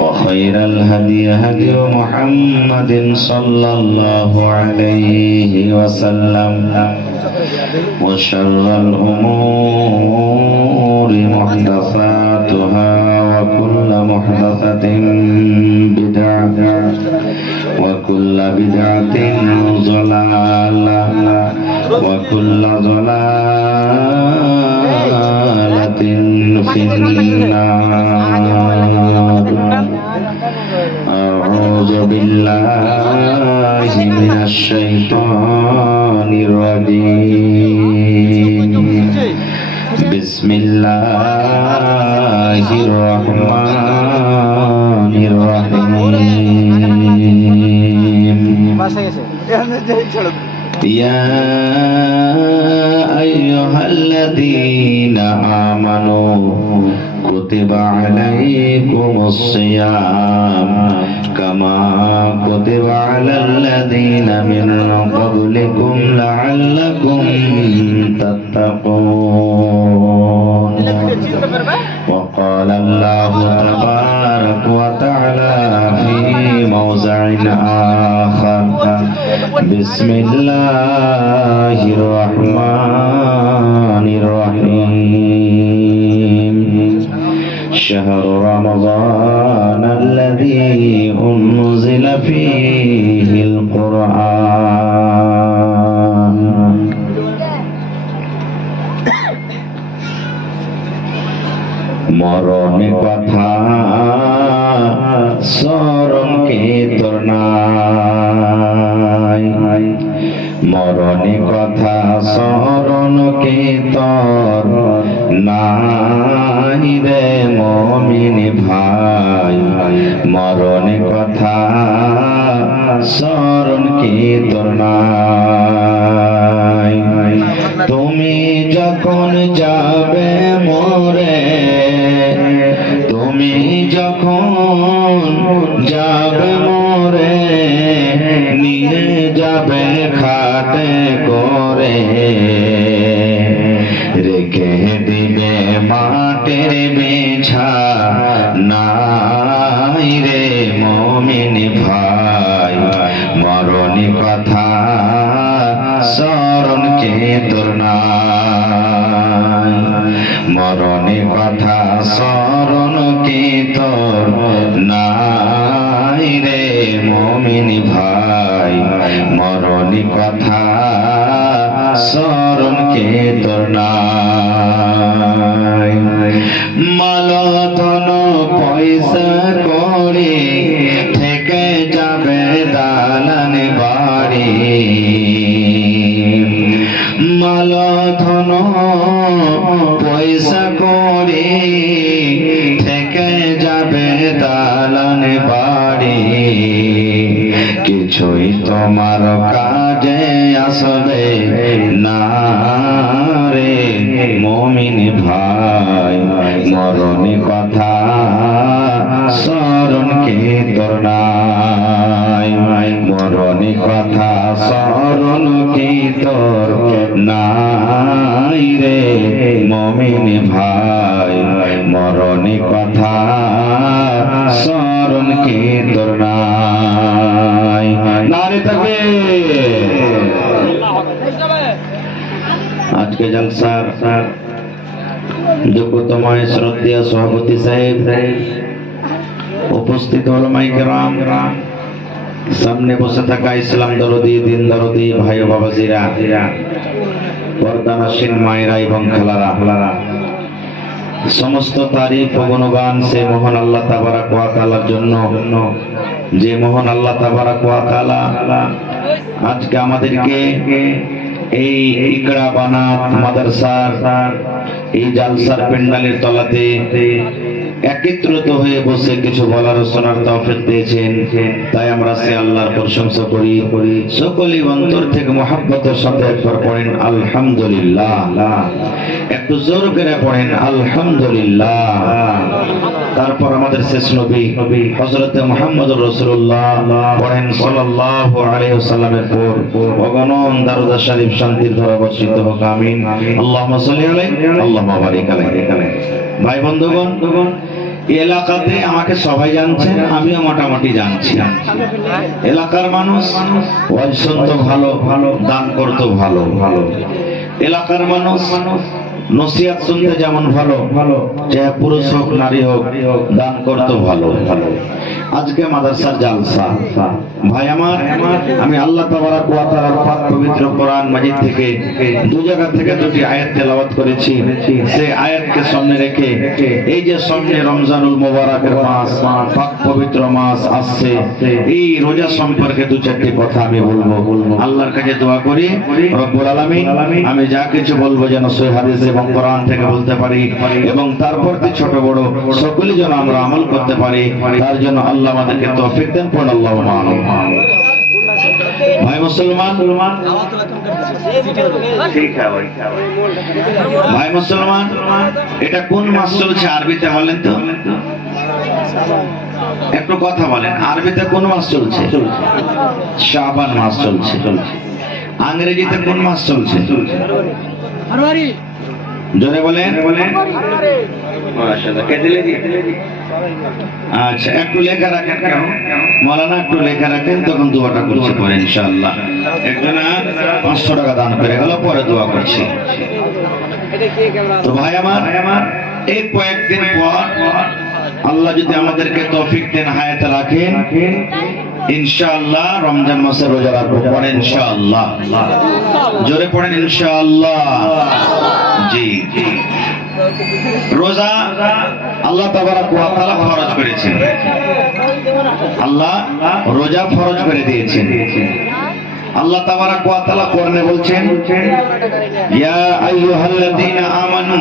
وخير الهدي هدي محمد صلى الله عليه وسلم وشر الأمور محدثاتها وكل محدثة بدعة وكل بدعة ضلالة وكل ضلالة في النار. أعوذ بالله من الشيطان الرجيم. بسم الله الرحمن الرحيم. يا أيها الذين آمنوا كتب عليكم الصيام كما كتب على الذين من قبلكم لعلكم تتقون. وقال الله تبارك وتعالى في موضع آخر: بسم الله الرحمن الرحيم. شهر رمضان الذي أنزل فيه القرآن. মরণে কথা স্মরণ কি তোর নাই, মরণে কথা স্মরণ কি তোর নাই রে মুমিন ভাই, মরণে কথা স্মরণ কি তোর নাই। তুমি যখন যাবে মরে, তুমি যখন যাবে মরে, নিয়ে যাবে খাটে করে, রেখে দিবে মাটির বিছা নাই রে মুমিন ভাই, মরণি কথা স্মরণ কে তোর নাই, মরণি কথা স্মরণ কি তোর নাই রে মুমিন ভাই, মরণি কথা স্মরণ কি তোর নাই। মাল ধন পয়সা করি থেকে যাবে দালান বাড়ি, মাল ধন পয়সা করি থেকে যাবে দালান বাড়ি, কিছুই তোমার কাজে আসবে না রে মুমিন ভাই, মরণি কথা স্মরণ কি তোর নাই, মরণি কথা স্মরণ কি তোর নাই রে মুমিন ভাই, মরণি কথা স্মরণ কি তোর নাই। নারে তাকবীর। আজকে জলসার যোগ্যতময় শ্রদ্ধেয় সভাপতি সাহেব, উপস্থিত উলামায়ে কেরাম, সামনে বসে থাকা ইসলাম দরদি দিন দরদি ভাই ও বাবাজিরা, পর্দানাসীন মায়েরা এবং খালারা, সমস্ত তারিফ ও গুণগান সে মহান আল্লাহ তাবারাক ওয়া তাআলার জন্য, যে মহান আল্লাহ তাবারাক ওয়া তাআলা আজকে আমাদেরকে এই ইকরা বানাত মাদ্রাসার এই জালসার পেন্ডালের তলাতে একত্রিত হয়ে বসে কিছু বলার ও শোনার তৌফিক দিয়েছেন, তাই আমরা সে আল্লাহর প্রশংসা করি। সকলেই অন্তর থেকে মুহাব্বতের সাথে একবার পড়েন আলহামদুলিল্লাহ, একটু জোর করে পড়েন আলহামদুলিল্লাহ। তারপর আমাদের শেষ নবী হযরত মুহাম্মদুর রাসূলুল্লাহ পড়েন সাল্লাল্লাহু আলাইহি ওয়াসাল্লামের পর অগণন দারুদ শরীফ শান্তির ধারা বর্ষিত হোক, আমিন। আল্লাহুম্মা সাল্লি আলাইহি আল্লাহুম্মা বারিক আলাইহি। ভাই বন্ধুগণ, এলাকাতে আমাকে সবাই জানছেন, আমিও মোটামুটি জানছি। এলাকার মানুষ ওয়াজ শুনতো ভালো, দান করতো ভালো। এলাকার মানুষ নসিহত শুনতে যেমন ভালো, চাহে পুরুষ হোক নারী হোক, দান করতো ভালো। আজকে মাদ্রাসার জালসা ভাই আমার, আমি আল্লাহ তাবারাক ওয়া তাআলার পাক পবিত্র কোরআন মাজিদ থেকে দু জায়গা থেকে দুটি আয়াত তেলাওয়াত করেছি। সেই আয়াতকে সামনে রেখে এই যে সামনে রমজানুল মুবারকের মাস, পাক পবিত্র মাস আসছে, এই রোজা সম্পর্কে দু চারটি কথা আমি বলবো। আল্লাহর কাছে দোয়া করি রব্বুল আলামিন আমি যা কিছু বলবো যেন সহিহ হাদিস এবং কোরআন থেকে বলতে পারি, এবং তারপর ছোট বড় সকলে যেন আমরা আমল করতে পারি, তার জন্য আল্লাহ আমাদেরকে তৌফিক দেন। পড়ুন আল্লাহুম্মা আমিন। ভাই মুসলমান, ভাই মুসলমান, এটা কোন মাস চলছে আরবিতে বলেন তো? একটু কথা বলেন, আরবিতে কোন মাস চলছে? শাবান মাস চলছে। ইংরেজিতে কোন মাস চলছে? ফেব্রুয়ারি। জোরে বলেন। মাশাআল্লাহ, কে দিলে জি? আচ্ছা, একটু লেখা রাখেন। কেন মাওলানা একটু লেখা রাখেন, তখন দোয়াটা করছি পরে ইনশাআল্লাহ। একজনা 500 টাকা দান করে গেল, পরে দোয়া করছি। তো ভাই আমার, এই কয়েকদিন পর আল্লাহ যদি আমাদেরকে তৌফিক দেন, হায়াতে রাখেন, ইনশাআল্লাহ রমজান মাসে রোজা রাখবো। পড়েন ইনশাআল্লাহ, জোরে পড়েন ইনশাআল্লাহ। জি, রোজা আল্লাহ তাবারাক ওয়া তাআলা ফরজ করেছেন। আল্লাহ রোজা ফরজ করে দিয়েছেন। আল্লাহ তাবারাক ওয়া তাআলা কোরআনে বলছেন, ইয়া আইয়ুহাল্লাযীনা আমানু,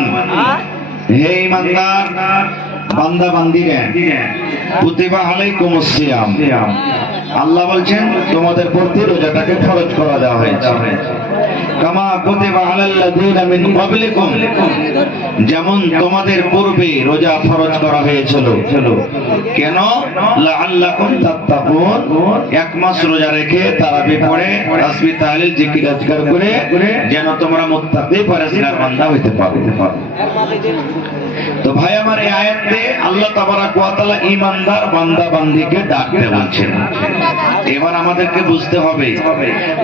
হে ঈমানদার বান্দা বান্দীরা, কুতিবা আলাইকুমুস সিয়াম, আল্লাহ বলছেন তোমাদের প্রতি রোজাটাকে ফরজ করা দেওয়া হয়েছে। কামা কুতিবা আলাল্লাযীনা মিন ক্বাবলিকুম, যেমন তোমাদের পূর্বে রোজা ফরজ করা হয়েছিল। কেন? লাআল্লাকুম তাত্তাকুন, এক মাস রোজা রেখে তারাবি পড়ে তাসবিহ তাহলিল জিকির আজকার করে যেন তোমরা মুত্তাকি পরহেজগার বান্দা হইতে পারো। তো ভাই আমার, এই আয়াতে আল্লাহ তাবারাক ওয়া তাআলা ঈমানদার বান্দা বান্দীকে ডাকতে বলছেন। এবার আমাদেরকে বুঝতে হবে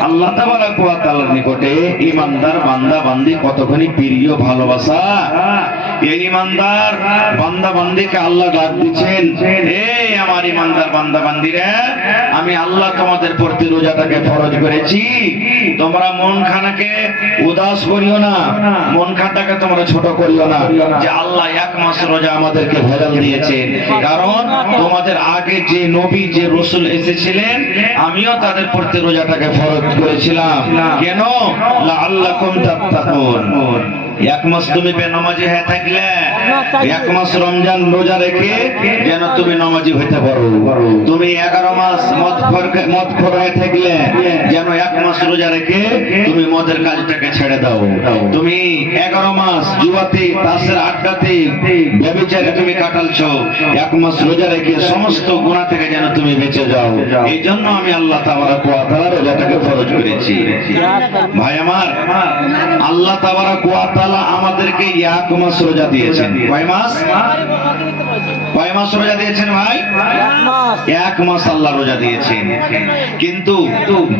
আল্লাহ তাবারাক ওয়া তাআলার নিকটে ঈমানদার বান্দা বান্দী কতখানি প্রিয়, ভালোবাসা। এই ঈমানদার বান্দা বান্দীকে আল্লাহ ডাক দিচ্ছেন, হে আমার ঈমানদার বান্দা বান্দীরা, আমি আল্লাহ তোমাদের প্রতি রোজাটাকে ফরজ করেছি। তোমরা মন খানাকে উদাস করিও না, মন খানাটাকে তোমরা ছোট করিও না যে আল্লাহ এক মাস রোজা আমাদেরকে ভেজাল দিয়েছেন। কারণ তোমাদের আগে যে নবী, যে রাসূল এসেছিলেন, আমিও তাদের প্রতি রোজাটাকে ফরজ করেছিলাম। কেন? লাআল্লাকুম তাত্তাকুন, এক মাস তুমি বেনামাজি হয়ে থাকলে, এক মাস রমজান রোজা রেখে যেন তুমি নামাজি হইতে পারো। তুমি 11 মাস মদখোর হয়ে থাকলে যেন এক মাস রোজা রেখে তুমি মদের কাজটাকে ছেড়ে দাও। তুমি 11 মাস জুয়াতে, তাসের আড্ডাতে, ব্যভিচারে তুমি কাটালছো, এক মাস রোজা রেখে সমস্ত গুনাহ থেকে যেন তুমি বেঁচে যাও। এই জন্য আমি আল্লাহ তাবারাক ওয়া তাআলা রোজাটাকে ফরজ করেছি। ভাই আমার, আল্লাহ তাবারাক ওয়া তাআলা আমাদেরকে এক মাস রোজা দিয়েছেন। কয় মাস? কয় মাস রোজা দিয়েছেন ভাই? এক মাস আল্লাহ রোজা দিয়েছেন। কিন্তু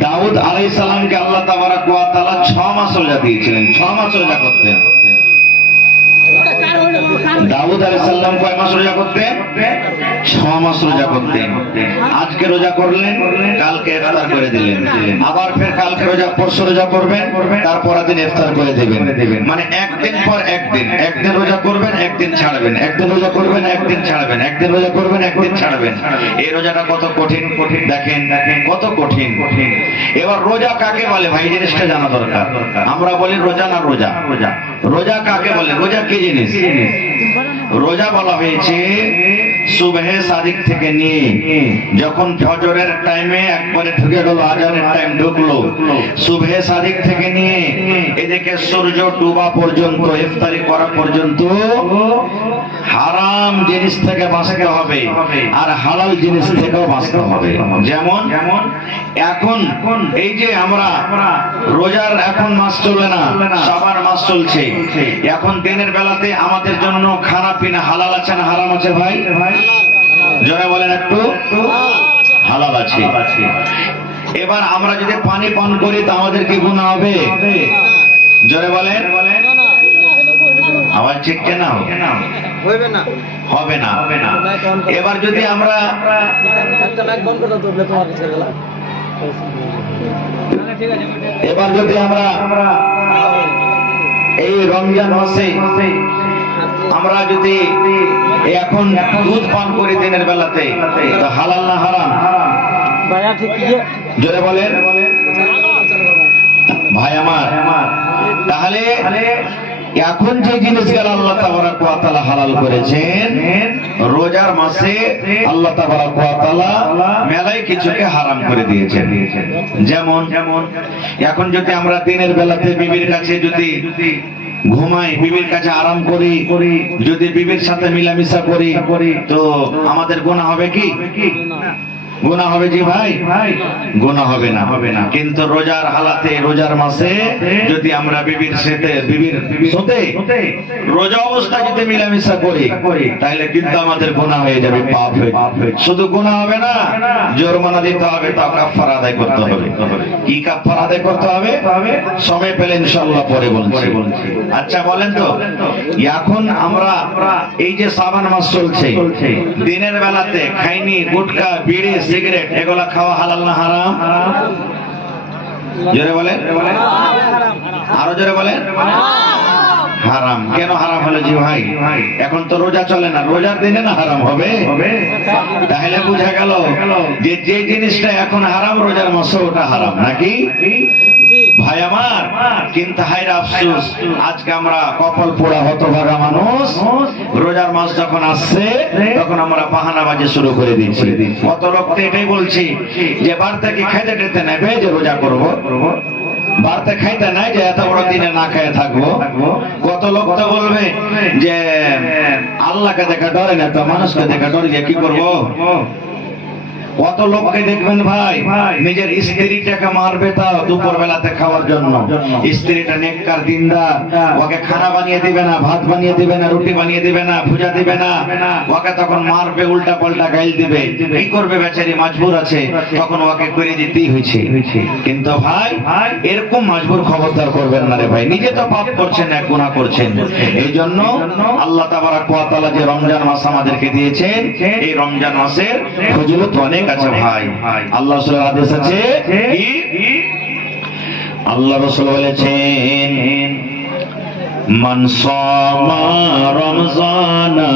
দাউদ আলাইহিস সালামকে আল্লাহ তাবারাক ওয়া তাআলা 6 মাস রোজা দিয়েছিলেন। 6 মাস রোজা করতেন। দাউদ আলাইহিস সালাম কয় মাস রোজা করতেন? 6 মাস রোজা করতেন। আজকে রোজা করলেন, কালকে ইফতার করে দিলেন, আবার ফের কালকে রোজা, পরশু রোজা করবেন, তারপরের দিন ইফতার করে দিবেন। মানে একদিন পর একদিন, একদিন রোজা করবেন, একদিন ছাড়বেন, একদিন রোজা করবেন, একদিন ছাড়বেন, একদিন রোজা করবেন, একদিন ছাড়বেন। এই রোজাটা কত কঠিন, দেখেন কত কঠিন। এবার রোজা কাকে বলে ভাই, জিনিসটা জানা দরকার। আমরা বলি রোজা না রোজা, রোজা কাকে বলে? রোজা কি জিনিস? রোজা বলা হয়েছে সুবহে সাদিক থেকে নিয়ে যখন ফজরের টাইমে একবারে ঢুকে গেল, আজানের টাইম ঢুকলো, সুবহে সাদিক থেকে নিয়ে এদিকে সূর্য ডুবা পর্যন্ত, ইফতারি করা পর্যন্ত হারাম জিনিস থেকে বাঁচতে হবে আর হালাল জিনিস থেকেও বাঁচতে হবে। যেমন এখন এই যে আমরা রোজার এখন মাস চলে না, শাবান মাস চলছে, এখন দিনের বেলাতে আমাদের জন্য খানা পিনা হালাল আছে না হারাম আছে ভাই? জোরে বলেন একটু। হালাল আছে। এবার আমরা যদি পানি পান করি তো আমাদের কি গুনাহ হবে? জোরে বলেন। আওয়াজ ঠিক কেনা হবে না। এবার যদি আমরা এই রমজান মাসে আমরা যদি এখন দুধ পান করি দিনের বেলাতে, তো হালাল না হারাম? জোরে বলেন ভাই আমার। তাহলে এখন যে জিনিসগুলো আল্লাহ তাবারাক ওয়া তাআলা হালাল করেছেন, রোজার মাসে আল্লাহ তাবারাক ওয়া তাআলা মেলায় কিছুকে হারাম করে দিয়েছেন। যেমন এখন যদি আমরা দিনের বেলাতে বিবির কাছে যদি ঘুমাই, বিবির কাছে আরাম করি, যদি বিবির সাথে মিলামিশা করি, তো আমাদের গুনাহ হবে কি? গুনাহ হবে জি ভাই? গুনাহ হবে না। কিন্তু রোজার হালাতে, রোজার মাসে যদি আমরা বিবির সাথে রোজা অবস্থা যদি মিলামিশা করি, তাহলে কিন্তু আমাদের গুনাহ হয়ে যাবে, পাপ হয়ে যাবে। শুধু গুনাহ হবে না, জরিমানা দিতে হবে, তা কাফারা আদায় করতে হবে। কি কাফারা আদায় করতে হবে? সময় পেলে ইনশাআল্লাহ পরে বলছি। আচ্ছা বলেন তো, এখন আমরা এই যে শাবান মাস চলছে, দিনের বেলাতে খাইনি গুটকা, বিড়ি, সিগারেট এগুলা খাওয়া হালাল না হারাম? জোরে বলেন, আরো জোরে বলেন। হারাম। কেন হারাম হলো জি ভাই? এখন তো রোজা চলে না, রোজার দিনে না হারাম হবে? তাহলে বুঝা গেল যে যে জিনিসটা এখন হারাম, রোজার মাসে ওটা হারাম নাকি ভাই আমার। কিন্তু হায়রে আফসোস, আজকে আমরা কপাল পোড়া হতভাগা মানুষ, রোজার মাস যখন আসছে তখন আমরা বাহানাবাজি শুরু করে দিচ্ছি। কত লোক তো এটাই বলছি যে বার থেকে খাইতে টেতে নেবে যে রোজা করবো, বাড়তে খাইতে নাই যে এত বড় দিনে না খেয়ে থাকবো। কত লোক তো বলবে যে আল্লাহকে দেখা ডরে না, তো মানুষকে দেখা ডরে কি করবো। কত লোককে দেখবেন ভাই নিজের স্ত্রীটাকে মারবে তাও দুপুর বেলাতে খাওয়ার জন্য। স্ত্রীটা নেককার দিনদার, ওকে খানা বানিয়ে দিবে না, ভাত বানিয়ে দিবে না, রুটি বানিয়ে দিবে না, ভুজা দিবে না, ওকে তখন মারবে, উল্টা পাল্টা গাইল দিবে। কি করবে বেচারি, মজবুর আছে, তখন ওকে করে দিতেই হয়েছে। কিন্তু ভাই এরকম মজবুর খবরদার করবেন না রে ভাই, নিজে তো পাপ করছেন, এক গুনাহ করছেন। এই জন্য আল্লাহ তাবারাক ওয়া তাআলা যে রমজান মাস আমাদেরকে দিয়েছেন, এই রমজান মাসের ফজিলত অনেক আছে ভাই। আল্লাহ রাসূলের হাদিস আছে, আল্লাহ রাসূল বলেছেন, মান সামা রমজানা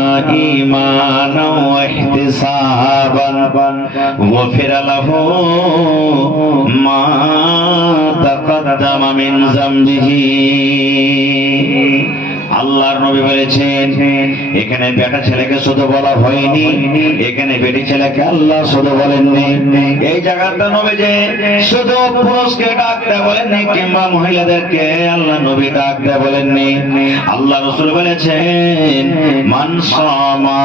ঈমানাও ওয়া ইহতিসাবান গুফিরা লাহু মা তাকাদ্দামা মিন যামবিহি। আল্লাহর নবী বলেছেন, এখানে বেটা ছেলেকে শুধু বলা হয়নি, এখানে বেটি ছেলেকে আল্লাহ শুধু বলেননি। এই জায়গাটা নবী যে শুধু পুরুষকে ডাকতে বলেননি, কিংবা মহিলাদেরকে আল্লাহ নবী ডাকতে বলেননি। আল্লাহ রাসূল বলেছেন, মান সামা,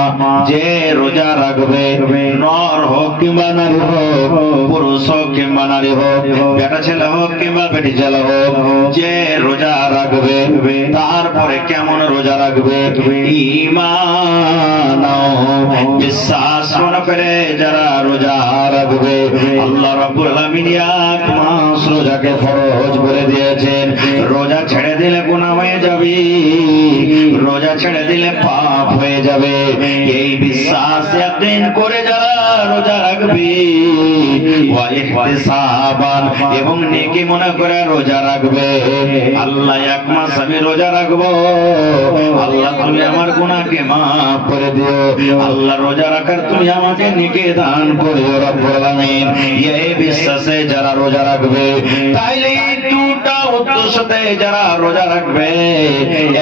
যে রোজা রাখবে, নর হোক কিংবা নারী হোক, পুরুষ হোক কিংবা নারী হোক, বেটা ছেলে হোক কিংবা বেটি ছেলে হোক, যে রোজা রাখবে, তারপরে কেমন রোজা রাখবে? ঈমান বিশ্বাস করে যারা রোজা রাখবে, আল্লাহ রাব্বুল আলামিন এক মাস রোজাকে ফরজ করে দিয়েছেন। রোজা ছেড়ে দিলে গুনাহ হয়ে যাবে, রোজা ছেড়ে দিলে পাপ হয়ে যাবে। এই বিশ্বাস ইয়াকিন করে যারা রোজা রাখবে, ওয়া ইহতিসাবান, এবং নেকি মনে করে রোজা রাখবে, আল্লাহ এক মাস আমি রোজা রাখবো, আল্লাহ তুমি আমার গুনাহকে মাফ করে দিও, আল্লাহ রোজা রাখার তুমি আমাকে নেকি দান করিও রব্বুল আলামিন। এই বিশ্বাসে যারা রোজা রাখবে, তাইলে এই দুটা উদ্দেশ্যতে যারা রোজা রাখবে,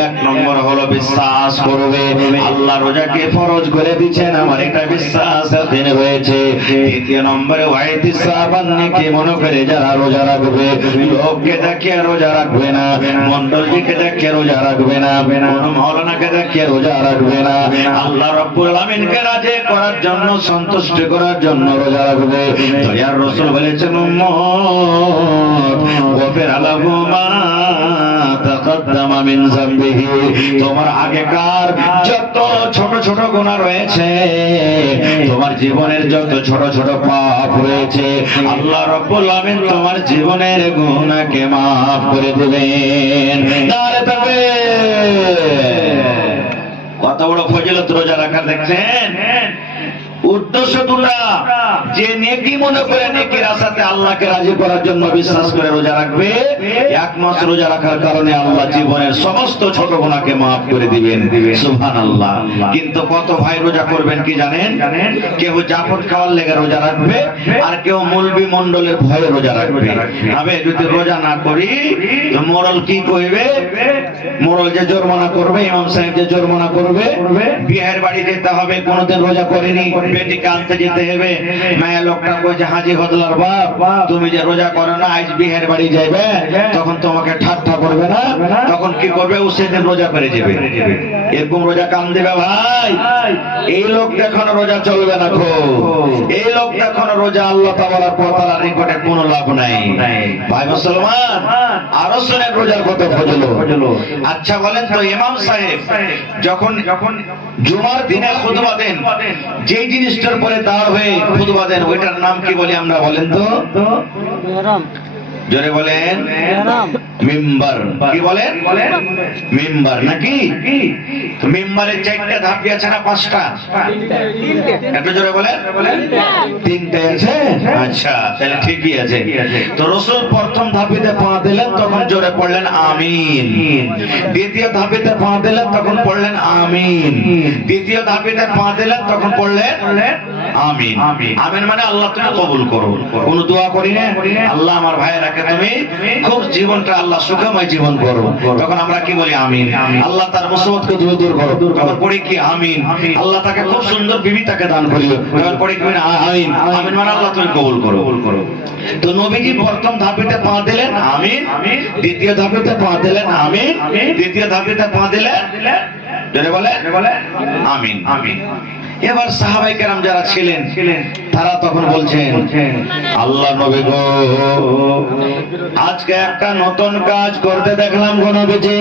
এক নম্বর হলো বিশ্বাস করবে আল্লাহ রোজাকে ফরজ করে দিচ্ছেন, আমার এটা বিশ্বাস দিন হয়েছে। দ্বিতীয় নম্বরে ওয়াইতিসাবান নেকি মনে করে যারা রোজা রাখবে, লোককে দেখিয়ে রোজা রাখবে না, মন্ডলকে দেখিয়ে রোজা রাখবে না, কোন মাওলানাকে দেখিয়ে রোজা রাখবে না, আল্লাহ রাব্বুল আলামিনকে রাজি করার জন্য, সন্তুষ্ট করার জন্য রোজা রাখবে। দয়ার রাসূল বলেছেন উম্মত গফিরা লাহু মা তাকাদ্দামা মিন যামবিহি, তোমার আগেকার যত ছোট ছোট গুনাহ রয়েছে, তোমার জীবনের যত ছোট ছোট পাপ রয়েছে, আল্লাহ রাব্বুল আলামিন তোমার জীবনের গুনাহকে maaf করে দিবেন। নারে তাকবীর। কত বড় ফজিলত রোজা রাখা দেখছেন। উদ্দেশ্য দুটা, যে নেকি মনে করে নেকির আশাতে আল্লাহকে রাজি করার জন্য বিশ্বাস করে রোজা রাখবে, এক মাস রোজা রাখার কারণে আল্লাহ জীবনের সমস্ত ছোট গুনাহকে maaf করে দিবেন। সুবহানাল্লাহ। কিন্তু কত ভাই রোজা করবেন কি জানেন? কেউ জাফর খাওয়ার লেগে রোজা রাখবে, আর কেউ মৌলবি মন্ডলের ভয়ে রোজা রাখবে। তবে যদি রোজা না করি তো মোড়ল কি কইবে? মোড়ল যে জরিমানা করবে, ইমাম সাহেব যে জরিমানা করবে, বিয়ের বাড়ি যেতে হবে, কোনদিন রোজা করেনি, বেটিকে আনতে যেতে হবে। মায়া লোকটা কইছে হাজী হদলার বাপ, তুমি যে রোজা করো না, আজ বিয়ের বাড়ি যাইবে, তখন তোমাকে ঠাট্টা করবে না, তখন কি করবে? ও সেদিন রোজা করে যাবে। এরকম রোজা কাম দেবে ভাই। এই লোক দেখানো রোজা চলবে না গো। এই লোক দেখানো রোজা আল্লাহ তাআলার পরতালার নিকটে কোনো লাভ নাই। ভাই মুসলমান, আরো শুনে রোজার কত ফজিলত। আচ্ছা বলেন তো, ইমাম সাহেব যখন জুমার দিনে খুতবা দেন, যেই জিনিসটার পরে দাঁড় হয়ে খুতবা দেন, ওইটার নাম কি বলি আমরা? বলেন তো, জোরে বলেন। মিম্বার। কি বলেন? মিম্বার নাকি? তো মিম্বারের চারটা ধাপ আছে না পাঁচটা? একটু জোরে বলেন। তিনটে আছে। আচ্ছা, তাহলে ঠিকই আছে। তো রাসূল প্রথম ধাপিতে পা দিলেন, তখন জোরে পড়লেন আমিন। দ্বিতীয় ধাপিতে পা দিলেন, তখন পড়লেন আমিন। তৃতীয় ধাপিতে পা দিলেন, তখন পড়লেন আমিন। আমিন মানে আল্লাহ তুমি কবুল করো। কোন দোয়া করি না, আল্লাহ আমার ভাইয়েরাকে তুমি খুব জীবনটা আল্লাহ সুখময় জীবন করো, তখন আমরা কি বলি? আমিন। আল্লাহ তার মুসিবতকে দূর করো, তখন পড়ি কি? আমিন। আল্লাহ তাকে খুব সুন্দর বিবি তাকে দান করিও, তখন পড়ি কি? আমিন। আমিন মানে আল্লাহ তুমি কবুল করো। তো নবীজি প্রথম ধাপিতে পা দিলেন আমিন, দ্বিতীয় ধাপিতে পা দিলেন আমিন, তৃতীয় ধাপিতে পা দিলেন জোরে বলে আমিন। এবার সাহাবায়ে কেরাম যারা ছিলেন তারা তখন বলছেন, আল্লাহ নবী গো, আজকে একটা নতুন কাজ করতে দেখলাম গো নবীজি,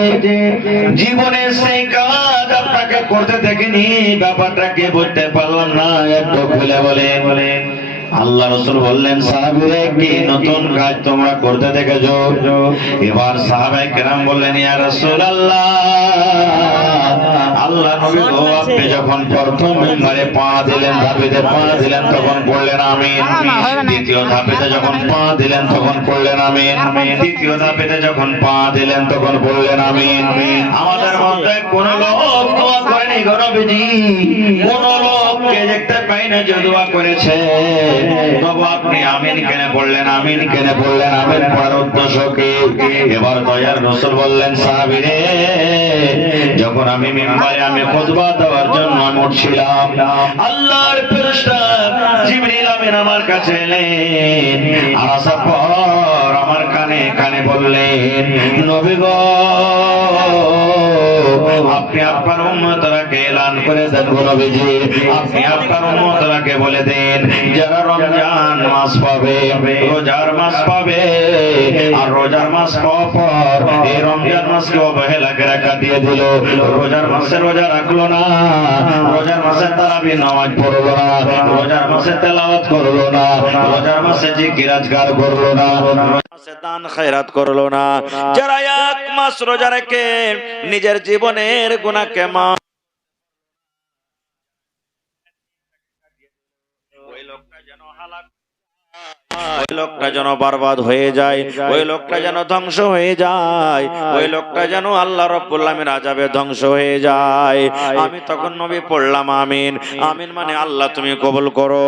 জীবনে সেই কাজ আপনাকে করতে দেখিনি, ব্যাপারটা কি বুঝতে পারলাম না, একটু খুলে বলেন। আল্লাহ রাসূল বললেন, সাহাবীরা কি নতুন কাজ তোমরা করতে দেখেছো? এবার সাহাবায়ে কেরাম বললেন, ইয়া রাসূলুল্লাহ, আল্লাহ নবী গো, আপনি যখন প্রথম মিম্বারে পা দিলেন, ধাপেতে পা দিলেন, তখন পড়লেন আমিন। দ্বিতীয় ধাপেতে যখন পা দিলেন, তখন পড়লেন আমিন। তৃতীয় ধাপেতে যখন পা দিলেন, তখন পড়লেন আমিন। আমাদের মধ্যে কোন লোক দোয়া করেনি গো নবীজি, কোন লোককে দেখতে পাই না যে দোয়া করেছে। তবু আপনি আমিন কেন বললেন? আমিন কেন বললেন? আমিন পড়ার উদ্দেশ্য কি? এবার দয়ার রাসূল বললেন, সাহাবীরে, যখন আমি মিম্বারে আমি খুতবা দেওয়ার জন্য উঠছিলাম, আল্লাহর ফেরেশতা জিবরিল আমিন আমার কাছে এলেন, আর আসার পর আমার কানে বললেন, নবী গো, আপনি আপনার উম্মতরাকে এলান করে দেন গো নবীজি, আপনি আপনার উম্মতরাকে বলে দেন, যারা রমজান মাস পাবে, রোজার মাস পাবে, আর রোজার মাস পাওয়ার পর এই রমজান মাসকে অবহেলা করে কাটিয়ে দিল, রোজার মাসে রোজা রাখলো না, রোজার মাসে তারাবি নামাজ পড়লো না, রোজার মাসে তেলাওয়াত করলো না, রোজার মাসে জিকির আজকার করলো না, মাসে দান খয়রাত করলো না, যারা এক মাস রোজা রেখে নিজের জীবনের গুনাহকে মাফ, ওই লোকটা যেন হালাক, ওই লোকটা যেন বরবাদ হয়ে যায়, ওই লোকটা যেন ধ্বংস হয়ে যায়, ওই লোকটা যেন আল্লাহ রাব্বুল আলামিনের আযাবে ধ্বংস হয়ে যায়। আমি তখন নবী পড়লাম আমিন। আমিন মানে আল্লাহ তুমি কবুল করো।